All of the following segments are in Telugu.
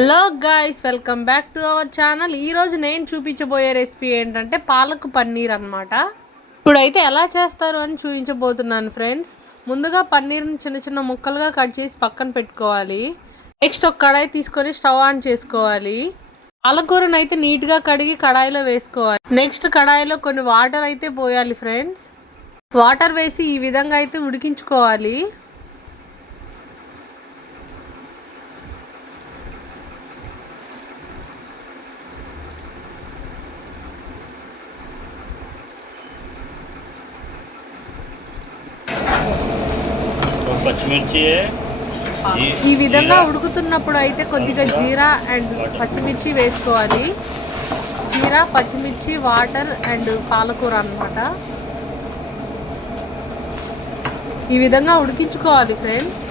Hello guys welcome back to our channel ఈరోజు నేను చూపించబోయే రెసిపీ ఏంటంటే పాలకు పన్నీర్ అనమాట ఇప్పుడైతే ఎలా చేస్తారు అని చూపించబోతున్నాను ఫ్రెండ్స్ ముందుగా పన్నీర్ని చిన్న చిన్న ముక్కలుగా కట్ చేసి పక్కన పెట్టుకోవాలి. నెక్స్ట్ ఒక కడాయి తీసుకొని స్టవ్ ఆన్ చేసుకోవాలి. పాలకూరను అయితే నీట్గా కడిగి కడాయిలో వేసుకోవాలి. నెక్స్ట్ కడాయిలో కొన్ని వాటర్ అయితే పోయాలి ఫ్రెండ్స్ వాటర్ వేసి ఈ విధంగా అయితే ఉడికించుకోవాలి ఒక పచ్చిమిర్చి ఈ విధంగా ఉడుకుతున్నప్పుడు అయితే కొద్దిగా జీరా అండ్ పచ్చిమిర్చి వేసుకోవాలి. జీరా పచ్చిమిర్చి వాటర్ అండ్ పాలకూర అన్నమాట. ఈ విధంగా ఉడికించుకోవాలి ఫ్రెండ్స్.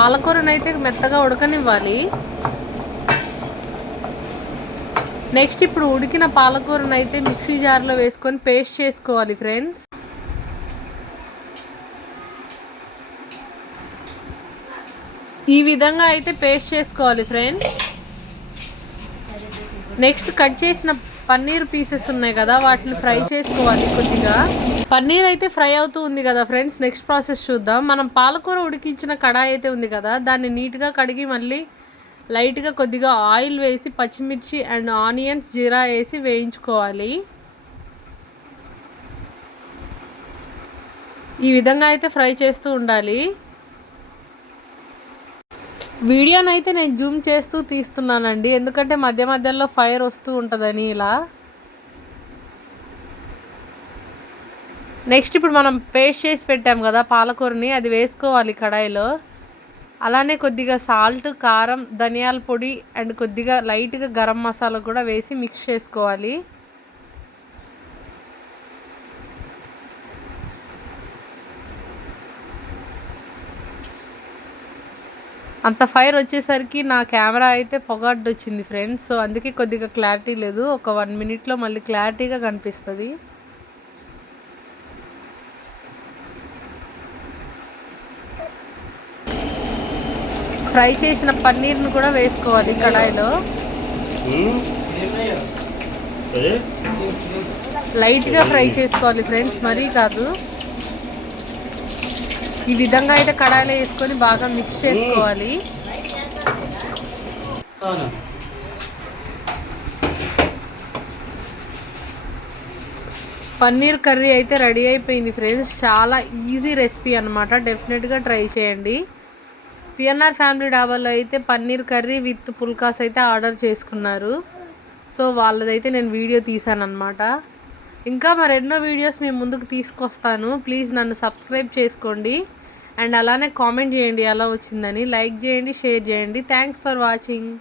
పాలకూరనైతే మెత్తగా ఉడకనివ్వాలి. నెక్స్ట్ ఇప్పుడు ఉడికిన పాలకూరను అయితే మిక్సీ జార్లో వేసుకొని పేస్ట్ చేసుకోవాలి ఫ్రెండ్స్. ఈ విధంగా అయితే పేస్ట్ చేసుకోవాలి ఫ్రెండ్స్. నెక్స్ట్ కట్ చేసిన పన్నీర్ పీసెస్ ఉన్నాయి కదా వాటిని ఫ్రై చేసుకోవాలి కొద్దిగా. పన్నీర్ అయితే ఫ్రై అవుతూ ఉంది కదా ఫ్రెండ్స్. నెక్స్ట్ ప్రాసెస్ చూద్దాం. మనం పాలకూర ఉడికించిన కడాయి అయితే ఉంది కదా. దాన్ని నీట్గా కడిగి మళ్ళీ లైట్గా కొద్దిగా ఆయిల్ వేసి పచ్చిమిర్చి అండ్ ఆనియన్స్ జీరా వేసి వేయించుకోవాలి. ఈ విధంగా అయితే ఫ్రై చేస్తూ ఉండాలి. వీడియోనైతే నేను జూమ్ చేస్తూ తీస్తున్నానండి. ఎందుకంటే మధ్య మధ్యలో ఫైర్ వస్తూ ఉంటుందని ఇలా. నెక్స్ట్ ఇప్పుడు మనం పేస్ట్ చేసి పెట్టాం కదా పాలకూరని అది వేసుకోవాలి కడాయిలో. అలానే కొద్దిగా సాల్ట్ కారం ధనియాల పొడి అండ్ కొద్దిగా లైట్గా గరం మసాలా కూడా వేసి మిక్స్ చేసుకోవాలి. అంత ఫైర్ వచ్చేసరికి నా కెమెరా అయితే పొగడ్డు వచ్చింది ఫ్రెండ్స్ సో అందుకే కొద్దిగా క్లారిటీ లేదు. ఒక వన్ మినిట్లో మళ్ళీ క్లారిటీగా కనిపిస్తుంది. ఫ్రై చేసిన పన్నీర్ను కూడా వేసుకోవాలి కడాయిలో. లైట్గా ఫ్రై చేసుకోవాలి ఫ్రెండ్స్ మరీ కాదు. ఈ విధంగా అయితే కడాయిలో వేసుకొని బాగా మిక్స్ చేసుకోవాలి. పన్నీర్ కర్రీ అయితే రెడీ అయిపోయింది ఫ్రెండ్స్. చాలా ఈజీ రెసిపీ అనమాట డెఫినెట్గా ట్రై చేయండి. పిఎన్ఆర్ ఫ్యామిలీ డాబాలో అయితే పన్నీర్ కర్రీ విత్ పుల్కాస్ అయితే ఆర్డర్ చేసుకున్నారు. సో వాళ్ళదైతే నేను వీడియో తీసాను అనమాట ఇంకా మరెన్నో వీడియోస్ మీ ముందుకు తీసుకొస్తాను. ప్లీజ్ నన్ను సబ్స్క్రైబ్ చేసుకోండి. అండ్ అలానే కామెంట్ చేయండి ఎలా వచ్చిందని. లైక్ చేయండి షేర్ చేయండి. Thanks for watching.